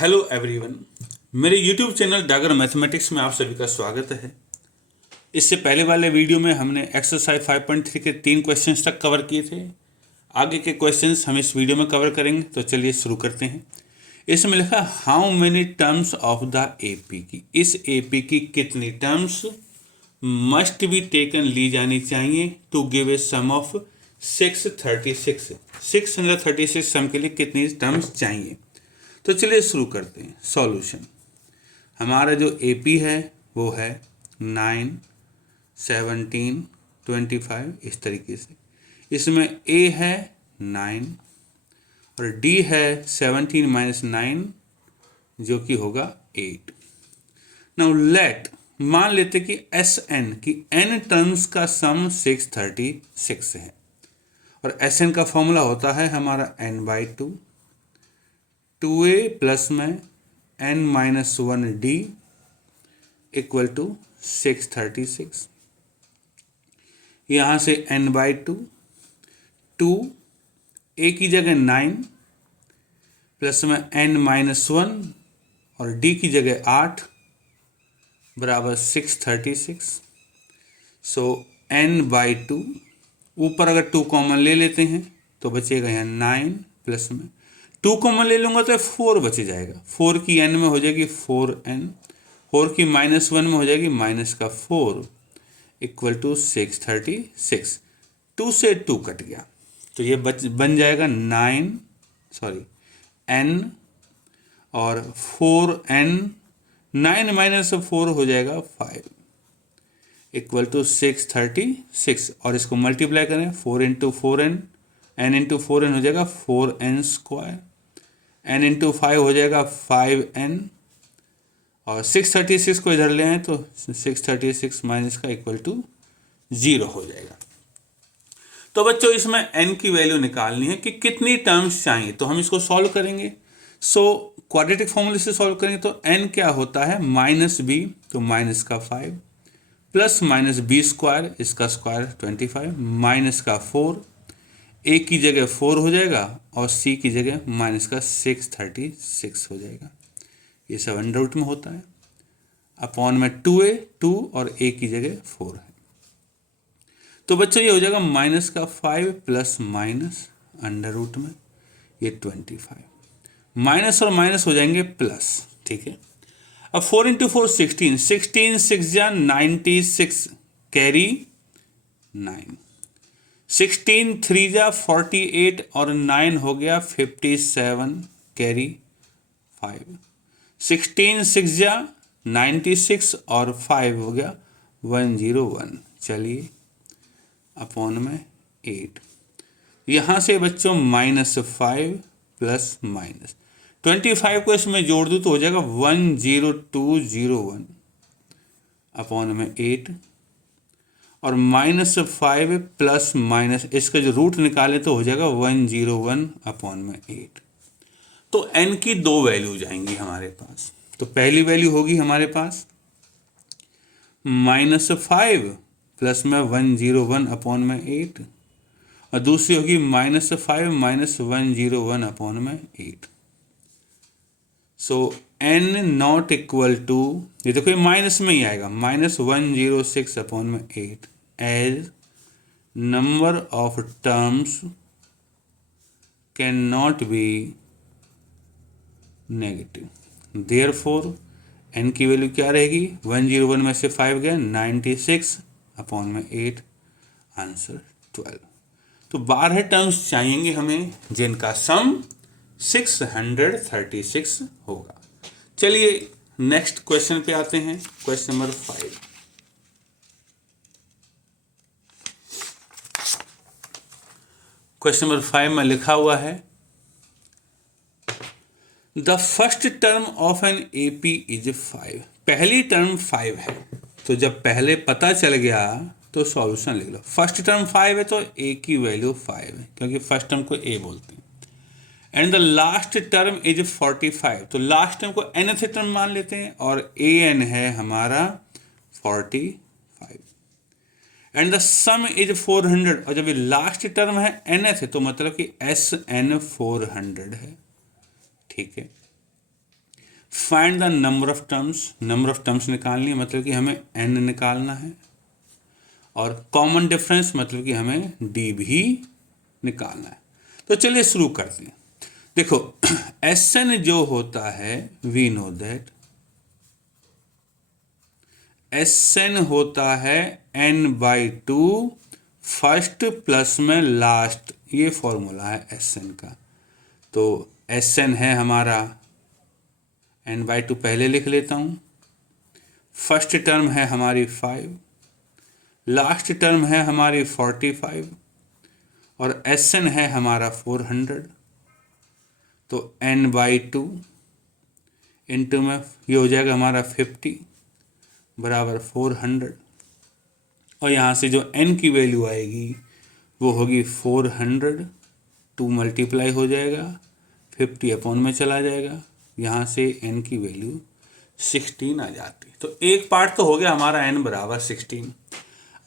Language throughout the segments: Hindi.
हेलो एवरीवन, मेरे यूट्यूब चैनल डागर मैथमेटिक्स में आप सभी का स्वागत है। इससे पहले वाले वीडियो में हमने एक्सरसाइज 5.3 के 3 क्वेश्चंस तक कवर किए थे। आगे के क्वेश्चंस हम इस वीडियो में कवर करेंगे, तो चलिए शुरू करते हैं। इसमें लिखा how many terms of the AP की, इस एपी की कितनी टर्म्स मस्ट बी टेकन ली जानी चाहिए to give a sum of 636। 636 sum के लिए कितनी टर्म्स चाहिए। तो चलिए शुरू करते हैं। सॉल्यूशन, हमारा जो एपी है वो है 9, 17, 25 इस तरीके से। इसमें ए है 9 और डी है 17 माइनस 9 जो कि होगा 8। नाउ लेट, मान लेते कि एस एन की एन टर्म्स का सम 636 है और एस एन का फॉर्मूला होता है हमारा n/2, 2a प्लस में n-1d इक्वल टू 636। यहाँ से n/2, 2 a की जगह 9 प्लस में n-1 और d की जगह 8 बराबर 636। सो n/2, ऊपर अगर 2 कॉमन ले लेते हैं तो बचेगा यहाँ 9 प्लस में 2 कॉमन ले लूँगा तो 4 बच जाएगा। 4 की n में हो जाएगी 4n, 4 की -1 में हो जाएगी -4 इक्वल टू 636। 2 से 2 कट गया तो ये बन जाएगा n और 4n, 9 माइनस 4 हो जाएगा 5 इक्वल टू 636। और इसको मल्टीप्लाई करें 4 into 4n, n into 4n हो जाएगा 4n स्क्वायर, n इंटू 5 हो जाएगा 5n और 636 को इधर ले आए तो 636 माइनस का इक्वल टू 0 हो जाएगा। तो बच्चों इसमें n की वैल्यू निकालनी है कि कितनी टर्म्स चाहिए, तो हम इसको सॉल्व करेंगे। सो क्वाड्रेटिक फॉर्मूले से सॉल्व करेंगे तो n क्या होता है -b, तो माइनस का 5 प्लस माइनस b स्क्वायर, इसका स्क्वायर 25 माइनस का 4, ए की जगह 4 हो जाएगा और सी की जगह माइनस का 636 हो जाएगा। ये सब अंडर रूट में होता है। अपॉन में 2a, 2 और ए की जगह 4 है। तो बच्चों ये हो जाएगा माइनस का 5 प्लस माइनस अंडर रूट में ये 25, माइनस और माइनस हो जाएंगे प्लस। ठीक है, अब 4 इंटू 4 16, 16 6 जा 96 कैरी 9, 16 3 जा 48 और 9 हो गया 57 कैरी 5, 16 6 जा 96 और 5 हो गया 101। चलिए अपॉन में 8, यहाँ से बच्चों -5 प्लस माइनस 25 को इसमें जोड़ दूँ तो हो जाएगा 10201 अपॉन में 8 और -5 प्लस माइनस इसका जो रूट निकाले तो हो जाएगा 101 अपॉन में 8। तो n की 2 वैल्यूज आएंगी हमारे पास। तो पहली वैल्यू होगी हमारे पास -5 प्लस में 101 अपॉन में 8 और दूसरी होगी -5 माइनस 101 अपॉन में 8। सो n नॉट इक्वल टू, ये देखो ये माइनस में ही आएगा, -106 अपॉन में 8 as number of terms cannot be negative. Therefore n की वैल्यू क्या रहेगी, 101 में से 5 गया 96 अपॉन में 8, आंसर 12। तो 12 टर्म्स चाहिए हमें जिनका सम 636 होगा। चलिए नेक्स्ट क्वेश्चन पे आते हैं। Question number 5। क्वेश्चन नंबर 5 में लिखा हुआ है the first term of an AP is 5। पहली टर्म 5 है, तो जब पहले पता चल गया तो सॉल्यूशन लिख लो। फर्स्ट टर्म 5 है तो ए की वैल्यू 5 है, क्योंकि फर्स्ट टर्म को ए बोलते हैं। And the last term is 45, तो लास्ट टर्म को nth टर्म मान लेते हैं और ए एन है हमारा 45। एंड द सम इज 400, और जब ये लास्ट टर्म है nth तो मतलब कि SN 400 है। ठीक है, find the number of terms निकालनी है, मतलब कि हमें n निकालना है, और कॉमन डिफरेंस मतलब कि हमें d भी निकालना है। तो चलिए शुरू करते हैं। देखो Sn जो होता है, वी नो दैट Sn होता है n/2 फर्स्ट प्लस में लास्ट, ये फॉर्मूला है Sn का। तो Sn है हमारा n/2, पहले लिख लेता हूँ। फर्स्ट टर्म है हमारी 5, लास्ट टर्म है हमारी 45, और Sn है हमारा 400। तो n/2 इंटू में ये हो जाएगा हमारा 50 बराबर 400, और यहाँ से जो n की वैल्यू आएगी वो होगी 400, 2 मल्टीप्लाई हो जाएगा, 50 अपॉन में चला जाएगा, यहाँ से n की वैल्यू 16 आ जाती। तो एक पार्ट तो हो गया हमारा n बराबर 16।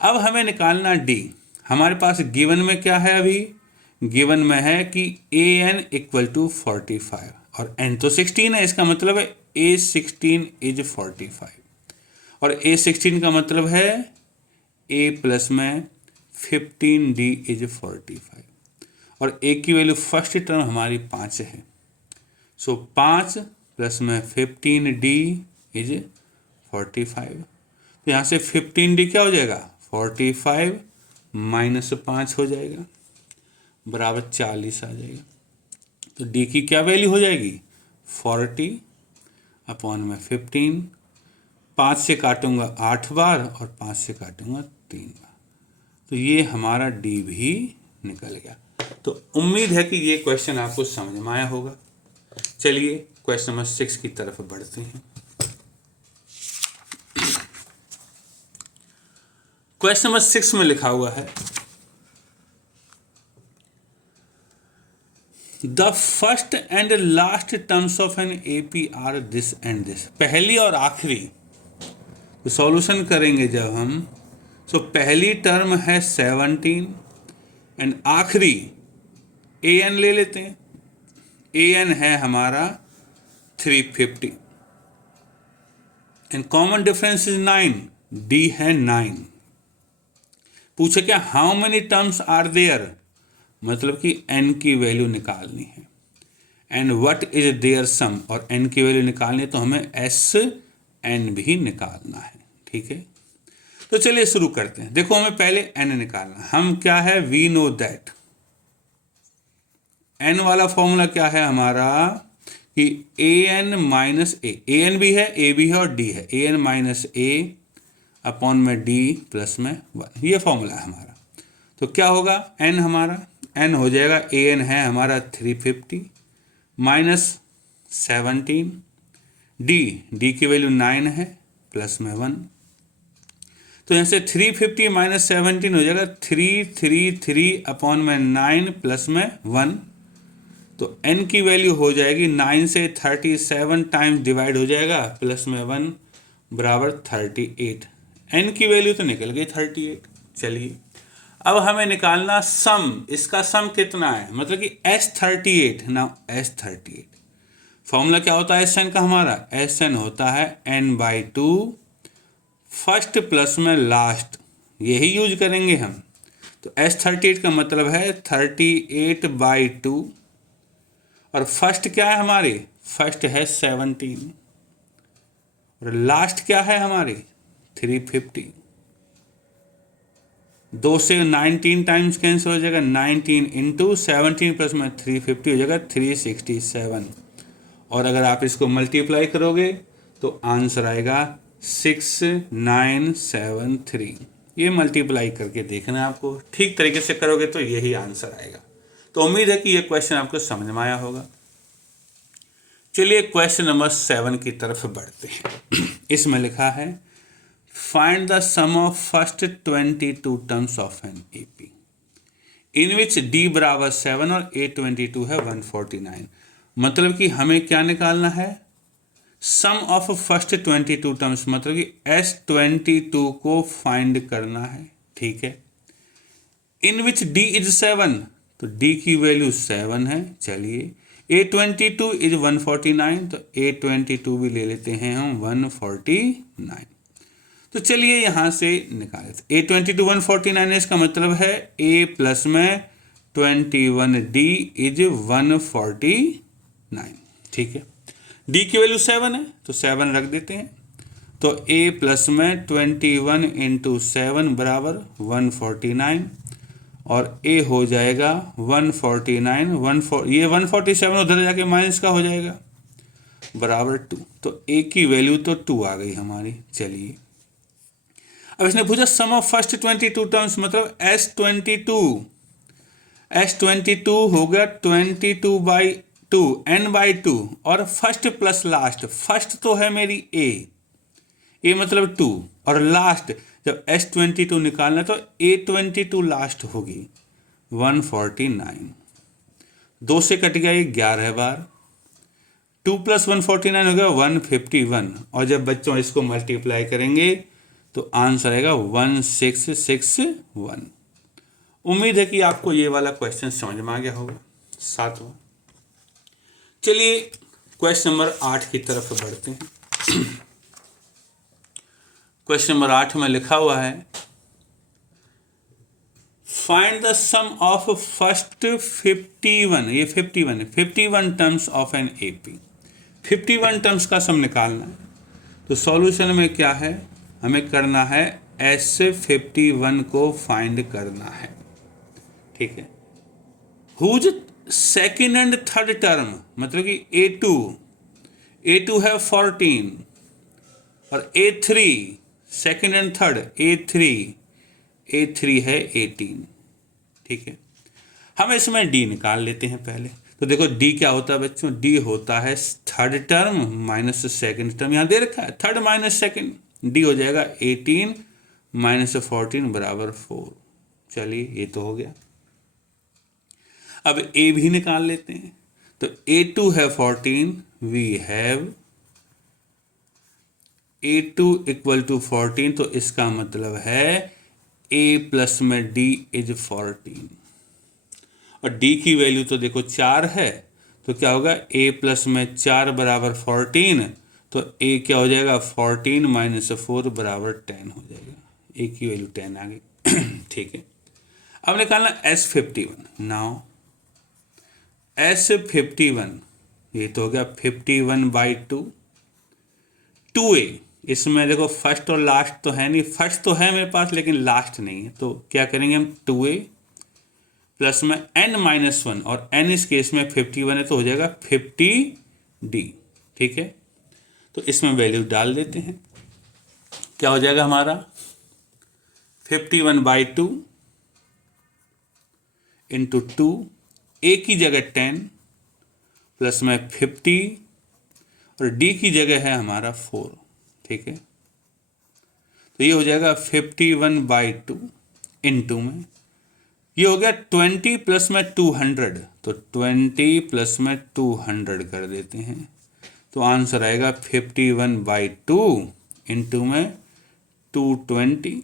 अब हमें निकालना d। हमारे पास गिवन में क्या है, अभी गिवन में है कि an इक्वल टू 45 और n तो 16 है, इसका मतलब है a16 इज 45, और a16 का मतलब है a प्लस में 15d इज 45, और a की वैल्यू फर्स्ट टर्म हमारी 5 है। सो 5 प्लस में 15d इज 45। तो यहाँ से 15d क्या हो जाएगा, 45 माइनस 5 हो जाएगा, बराबर 40 आ जाएगा। तो d की क्या वैल्यू हो जाएगी, 40 अपॉन में 15, 5 से काटूंगा 8 बार और 5 से काटूंगा 3 बार, तो ये हमारा d भी निकल गया। तो उम्मीद है कि ये क्वेश्चन आपको समझ में आया होगा। चलिए क्वेश्चन नंबर 6 की तरफ बढ़ते हैं। क्वेश्चन नंबर 6 में लिखा हुआ है, the first and last terms of an AP are this and this. पहली और आखिरी, तो सॉल्यूशन करेंगे जब हम, तो पहली टर्म है 17 एंड आखिरी an ले लेते हैं, an है हमारा 350 and common difference is 9, d है 9। पूछे क्या, how many terms are there, मतलब कि n की वैल्यू निकालनी है, and what is their sum, और n की वैल्यू निकालनी है तो हमें Sn भी निकालना है। ठीक है, तो चलिए शुरू करते हैं। देखो हमें पहले n निकालना, हम क्या है, वी नो दैट n वाला फॉर्मूला क्या है हमारा, कि an माइनस ए, an भी है, a भी है और d है, an माइनस ए अपॉन में d प्लस में 1, ये फॉर्मूला है हमारा। तो क्या होगा, n हमारा, n हो जाएगा, an है हमारा 350 माइनस 17, d की वैल्यू 9 है प्लस में 1, तो यहाँ से 350 माइनस 17 हो जाएगा 333 अपॉन में 9 प्लस में 1, तो n की वैल्यू हो जाएगी 9 से 37 टाइम्स डिवाइड हो जाएगा, प्लस में 1 बराबर 38। n की वैल्यू तो निकल गई 38। चलिए अब हमें निकालना सम, इसका सम कितना है, मतलब कि S38 ना, S38 फॉर्मूला क्या होता है Sn का हमारा, Sn होता है n/2 फर्स्ट प्लस में लास्ट, यही यूज करेंगे हम। तो S38 का मतलब है 38/2, और फर्स्ट क्या है हमारी, फर्स्ट है 17, और लास्ट क्या है हमारी 350। 2 से 19 टाइम्स कैंसिल हो जाएगा, 19 इंटू 17 प्लस में 350 हो जाएगा 367, और अगर आप इसको मल्टीप्लाई करोगे तो आंसर आएगा 6973। ये मल्टीप्लाई करके देखना है आपको, ठीक तरीके से करोगे तो यही आंसर आएगा। तो उम्मीद है कि ये क्वेश्चन आपको समझ में आया होगा। चलिए क्वेश्चन नंबर 7 की तरफ बढ़ते हैं। इसमें लिखा है, find the sum of first 22 terms of an AP in which d बराबर 7 और a22 है 149। मतलब कि हमें क्या निकालना है, सम ऑफ फर्स्ट 22 टर्म्स, मतलब कि S22 को फाइंड करना है। ठीक है, इन विच d इज 7, तो d की वैल्यू 7 है। चलिए A22 इज 149, तो A22 भी ले लेते हैं हम 149। तो चलिए यहाँ से निकाले थे A22 149 है, इसका मतलब है A प्लस में 21D इज 149। ठीक है, D की वैल्यू 7 है तो 7 रख देते हैं। तो A प्लस में 21 इंटू 7 बराबर 149 और A हो जाएगा 149 ये 147 उधर जाके माइनस का हो जाएगा बराबर 2। तो A की वैल्यू तो 2 आ गई हमारी। चलिए अब इसने पूछा सम ऑफ फर्स्ट 22 टर्म्स, मतलब S22 हो गया 22/2 n/2 और फर्स्ट प्लस लास्ट। फर्स्ट तो है मेरी A मतलब 2 और लास्ट जब S22 निकालना तो A22 लास्ट होगी 149। 2 से कट गया ये 11 बार, 2 + 149 हो गया 151 और जब बच्चों इसको मल्टीप्लाई करेंगे तो आंसर आएगा 1661। उम्मीद है कि आपको ये वाला क्वेश्चन समझ में आ गया होगा। 7वां, चलिए क्वेश्चन नंबर 8 की तरफ बढ़ते हैं। क्वेश्चन नंबर 8 में लिखा हुआ है find the sum of first 51, ये 51 है, 51 terms of an AP. 51 terms का सम निकालना है। तो सॉल्यूशन में क्या है, हमें करना है S51 को फाइंड करना है। ठीक है, whose second and third term, मतलब कि A2 है 14 और A3 second and third A3 है 18। ठीक है, हम इसमें D निकाल लेते हैं पहले। तो देखो D क्या होता है बच्चों, D होता है third term minus second term, यहाँ दे रखा है थर्ड माइनस सेकेंड, D हो जाएगा 18 - 14 बराबर 4। चलिए ये तो हो गया। अब A भी निकाल लेते हैं। तो A2 है 14, वी हैव A2 = 14, तो इसका मतलब है A प्लस में D इज 14 और D की वैल्यू तो देखो 4 है, तो क्या होगा A प्लस में 4 बराबर 14, तो A क्या हो जाएगा 14 - 4 बराबर 10 हो जाएगा। A की वैल्यू 10 आ गई। ठीक है, अब निकालना S51। नाउ S51 ये तो हो गया 51/2 2A। इसमें देखो फर्स्ट और लास्ट तो है नहीं, फर्स्ट तो है मेरे पास लेकिन लास्ट नहीं है, तो क्या करेंगे हम 2A प्लस में n-1 और n इस केस में 51 है तो हो जाएगा 50D। ठीक है, तो इसमें वैल्यू डाल देते हैं। क्या हो जाएगा हमारा 51/2 इंटू 2, A की जगह 10 प्लस में 50 और D की जगह है हमारा 4। ठीक है, तो ये हो जाएगा 51/2 इंटू में ये हो गया 20 प्लस में 200, तो 20 प्लस में 200 कर देते हैं, तो आंसर आएगा 51/2 इंटू में 220।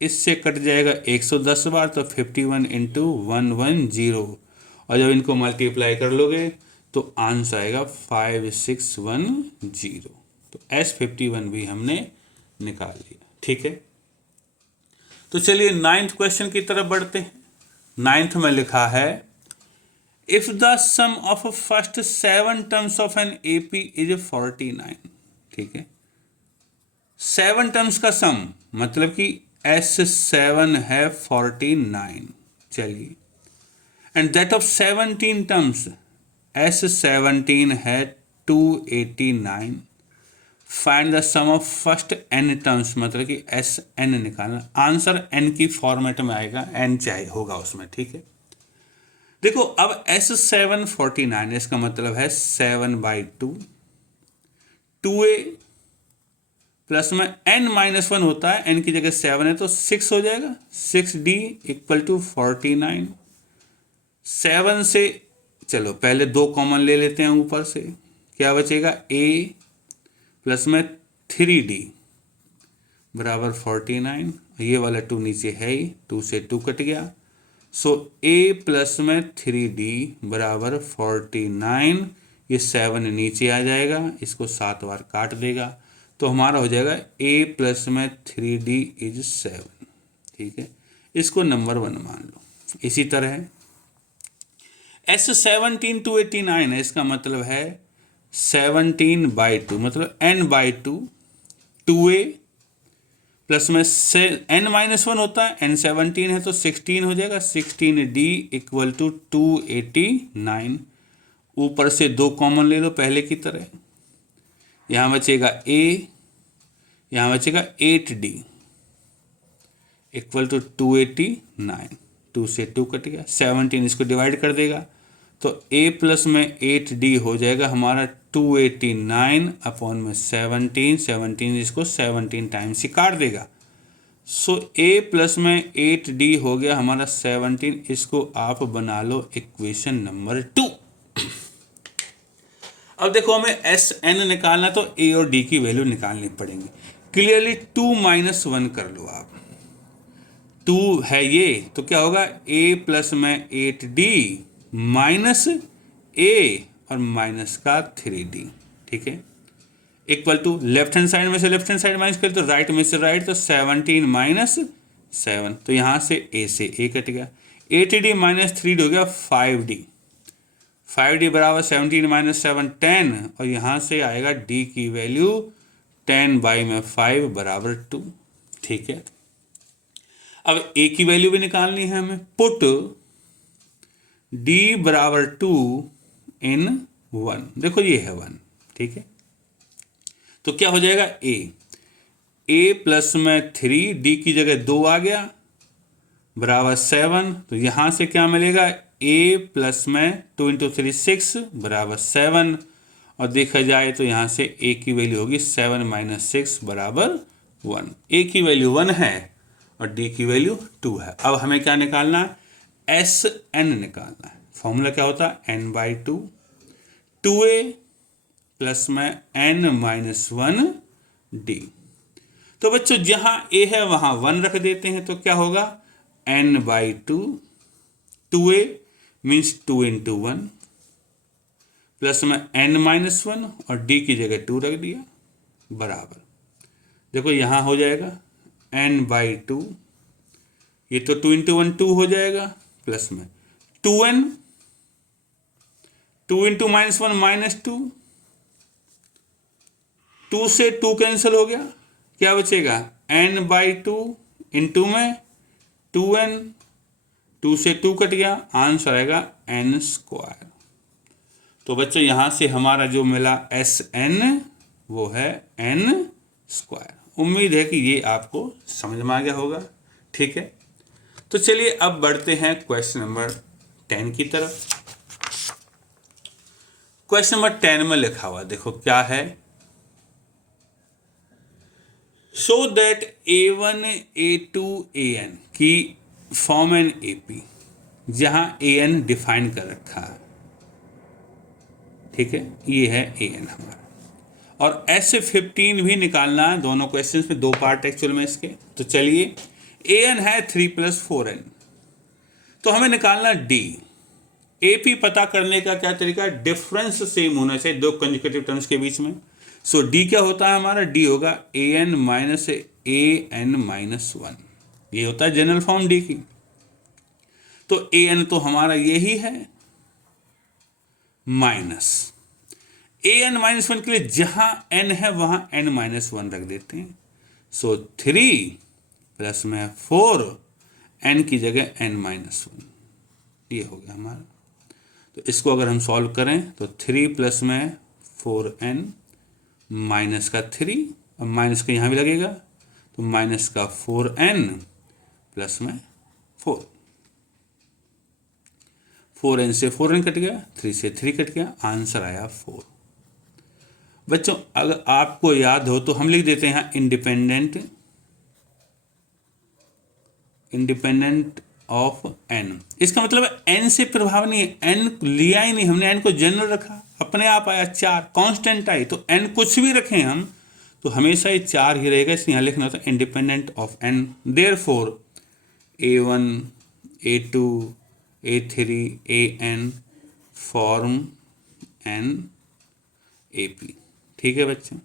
इससे कट जाएगा 110 बार, तो 51 इंटू 110 और जब इनको मल्टीप्लाई कर लोगे तो आंसर आएगा 5610। तो S51 भी हमने निकाल लिया। ठीक है, तो चलिए 9th क्वेश्चन की तरफ बढ़ते हैं। 9th में लिखा है if the sum of first 7 terms of an AP is 49। ठीक है, 7 टर्म्स का सम मतलब कि S7 है 49। चलिए, and that of 17 terms S17 है 289। Find the sum of first n terms, मतलब कि SN निकालना। आंसर n की फॉर्मेट में आएगा, n चाहे होगा उसमें। ठीक है, देखो अब S7 49 इसका मतलब है 7/2 2A प्लस में n-1 होता है, n की जगह 7 है तो 6 हो जाएगा। 6D = 49। 7 से चलो पहले 2 कॉमन ले लेते हैं ऊपर से, क्या बचेगा A प्लस में 3D बराबर 49। ये वाला 2 नीचे है ही, 2 से 2 कट गया सो ए प्लस में 3d बराबर 49, ये 7 नीचे आ जाएगा, इसको 7 बार काट देगा, तो हमारा हो जाएगा a प्लस में 3d इज 7। ठीक है, इसको नंबर 1 मान लो। इसी तरह S17 to 89 है, इसका मतलब है 17/2 मतलब n/2, 2a प्लस में से n-1 होता है, n17 है तो 16 हो जाएगा, 16d इक्वल टू 289। ऊपर से 2 कॉमन ले लो पहले की तरह, यहाँ बचेगा a, यहाँ बचेगा 8d इक्वल टू 289, 2 से 2 कट गया, 17 इसको डिवाइड कर देगा, तो a प्लस में 8d हो जाएगा हमारा 289 अपॉन में 17, 17 इसको 17 टाइम्स ही काट देगा, सो a प्लस में 8d हो गया हमारा 17। इसको आप बना लो इक्वेशन नंबर 2। अब देखो हमें एस एन निकालना, तो a और d की वैल्यू निकालनी पड़ेंगी। क्लियरली 2 - 1 कर लो आप, 2 है ये तो क्या होगा a प्लस में 8d माइनस a और माइनस का 3d। ठीक है, equal to left hand side में से लेफ्ट हैंड साइड माइनस कर तो राइट में से राइट, तो 17 - 7, तो यहाँ से a कट गया, 8d माइनस 3d हो गया 5d, 5d बराबर 17 - 7 10, और यहाँ से आएगा d की वैल्यू 10/5 बराबर 2। ठीक है, अब a की वैल्यू भी निकालनी है हमें, पुट d बराबर 2 in 1, देखो ये है 1। ठीक है, तो क्या हो जाएगा a प्लस में 3, d की जगह 2 आ गया बराबर 7, तो यहाँ से क्या मिलेगा a प्लस में 2 × 3 6 बराबर 7, और देखा जाए तो यहाँ से a की वैल्यू होगी 7 - 6 बराबर 1। a की वैल्यू 1 है और d की वैल्यू 2 है। अब हमें क्या निकालना है, एस एन निकालना है। फॉर्मूला क्या होता है, n/2, 2a प्लस में n-1d। तो बच्चों जहां a है वहां 1 रख देते हैं, तो क्या होगा n/2, 2a मीन्स 2 × 1 प्लस में n-1 और d की जगह 2 रख दिया बराबर, देखो यहाँ हो जाएगा n/2, ये तो 2 × 1 2 हो जाएगा, प्लस में 2n, 2 × -1 -2, 2 से 2 कैंसिल हो गया, क्या बचेगा n/2 इंटू में 2n, 2 से 2 कट गया, आंसर आएगा n²। तो बच्चों यहाँ से हमारा जो मिला Sn वो है n²। उम्मीद है कि ये आपको समझ में आ गया होगा। ठीक है, तो चलिए अब बढ़ते हैं क्वेश्चन नंबर 10 की तरफ। क्वेश्चन नंबर 10 में लिखा हुआ देखो क्या है, show that a1 a2 an की फॉर्म एन AP, जहां an डिफाइन कर रखा है। ठीक है, ये है an हमारा, और S15 भी निकालना है। दोनों क्वेश्चंस में 2 पार्ट एक्चुअल में इसके, तो चलिए an है 3 + 4n, तो हमें निकालना d। AP पता करने का क्या तरीका है, डिफरेंस सेम होना चाहिए 2 कंसेक्यूटिव टर्म्स के बीच में। सो d क्या होता है हमारा, d होगा an - an-1, ये होता है जनरल फॉर्म d की। तो an तो हमारा यही है, माइनस an-1 के लिए जहां n है वहां n-1 रख देते हैं। सो 3 प्लस में 4, n की जगह n-1, ये हो गया हमारा। तो इसको अगर हम सॉल्व करें तो 3 प्लस में 4n माइनस का 3, और माइनस का यहाँ भी लगेगा, तो माइनस का 4n प्लस में 4, 4n से 4n कट गया, 3 से 3 कट गया, आंसर आया 4। बच्चों अगर आपको याद हो तो हम लिख देते हैं यहाँ इंडिपेंडेंट ऑफ n। इसका मतलब है n से प्रभाव नहीं है, n लिया ही नहीं हमने, n को जनरल रखा, अपने आप आया 4, कांस्टेंट आई, तो n कुछ भी रखें हम तो हमेशा ये 4 ही रहेगा, इसलिए यहाँ लिखना होता है independent of n। Therefore a1 A2 A3 AN form an AP। ठीक है बच्चों,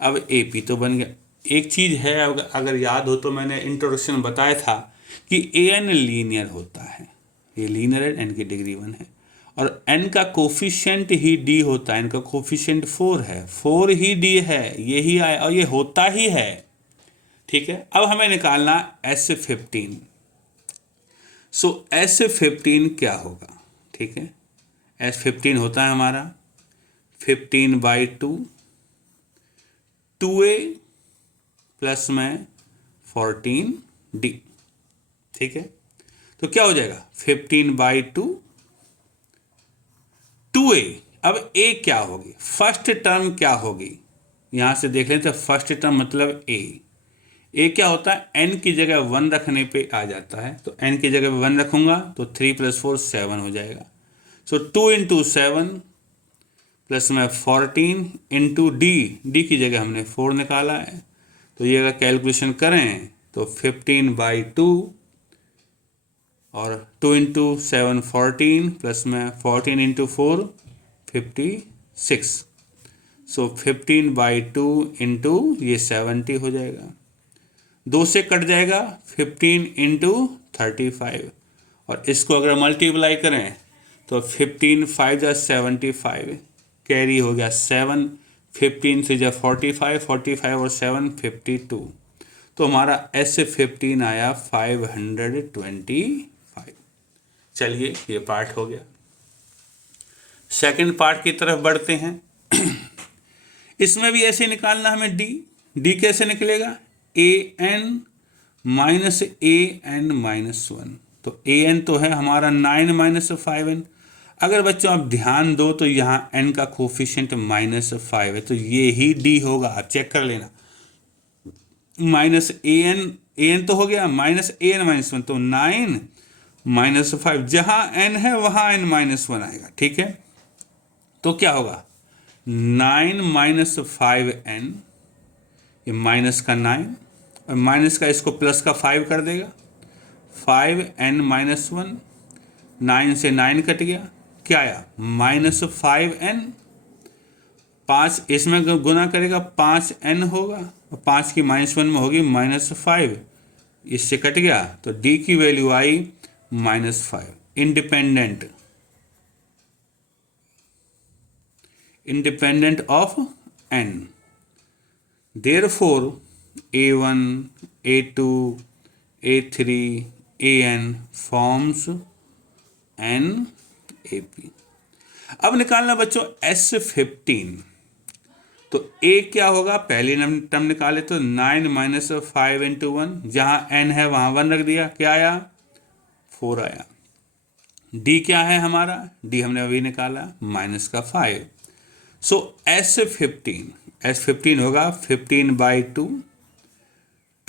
अब AP तो बन गया। एक चीज़ है, अगर याद हो तो मैंने इंट्रोडक्शन बताया था कि AN लीनियर होता है, ये लीनियर है, n की डिग्री 1 है, और n का कोफिशिएंट ही d होता है, n का कोफिशिएंट 4 है, 4 ही d है, यही आया और ये होता ही है। ठीक है, अब हमें निकालना S15। सो S15 क्या होगा? ठीक है, S15 होता है हमारा 15/2 2a प्लस में 14d। ठीक है, तो क्या हो जाएगा 15/2 2a। अब a क्या होगी? फर्स्ट टर्म क्या होगी? यहां से देख लें तो फर्स्ट टर्म मतलब a क्या होता है? n की जगह 1 रखने पे आ जाता है, तो n की जगह 1 रखूंगा तो 3 + 4 7 हो जाएगा। सो 2 × 7 प्लस में 14 इंटू डी की जगह हमने 4 निकाला है, तो ये अगर कैलकुलेशन करें तो 15/2 और 2 × 7 14 प्लस में 14 × 4 56। सो 15/2 इंटू ये 70 हो जाएगा, 2 से कट जाएगा 15 × 35, और इसको अगर मल्टीप्लाई करें तो 15 5 × 75 कैरी हो गया 7, 15 से जब 45 45 और 7 52, तो हमारा S15 आया 525। चलिए ये पार्ट हो गया। सेकंड पार्ट की तरफ बढ़ते हैं। इसमें भी ऐसे निकालना हमें डी कैसे निकलेगा? AN माइनस AN-1, तो AN तो है हमारा 9 - 5n। अगर बच्चों आप ध्यान दो तो यहाँ n का कोफिशिएंट -5 है, तो ये ही d होगा, आप चेक कर लेना। AN तो हो गया -AN-1, तो 9 - 5, जहाँ n है वहाँ n-1 आएगा। ठीक है, तो क्या होगा 9 - 5n, ये माइनस का 9 और माइनस का इसको प्लस का 5 कर देगा, 5n-1, 9 से 9 कट गया, क्या आया -5n, 5 इसमें गुना करेगा 5n होगा, और 5 की -1 में होगी -5, इससे कट गया, तो d की value I -5। Independent of n, therefore A1 A2 A3 AN forms NAP। अब निकालना बच्चों S15, तो A क्या होगा? पहली टर्म निकाले तो 9 - 5 × 1, जहाँ n है वहाँ 1 रख दिया, क्या आया 4 आया। D क्या है हमारा? D हमने अभी निकाला -5। सो S15 होगा 15/2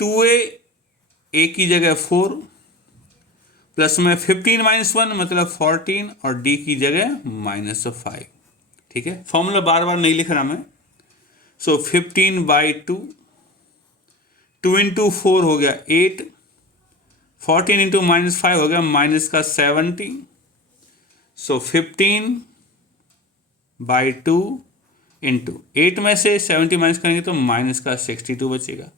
2a की जगह 4 प्लस में 15 - 1 मतलब 14 और d की जगह -5। ठीक है, फॉर्मूला बार बार नहीं लिख रहा मैं। सो 15/2 2 × 4 हो गया 8, 14 × -5 हो गया -70। सो 15/2 इंटू 8 में से 70 माइनस करेंगे तो -62 बचेगा,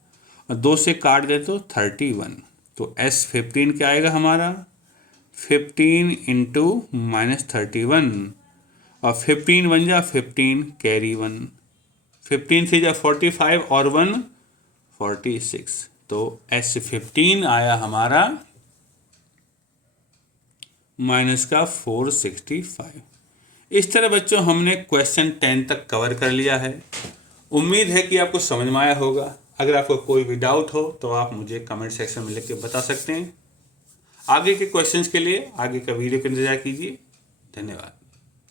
और 2 से काट दे तो 31। तो S15 क्या आएगा हमारा 15 × -31, और 15 बन जा 15 कैरी 1, 15 से जा 45 और 1 46, तो S15 आया हमारा -465। इस तरह बच्चों हमने क्वेश्चन 10 तक कवर कर लिया है। उम्मीद है कि आपको समझ में आया होगा। अगर आपको कोई भी डाउट हो तो आप मुझे कमेंट सेक्शन में लिख के बता सकते हैं। आगे के क्वेश्चंस के लिए आगे का वीडियो का इंतजार कीजिए। धन्यवाद।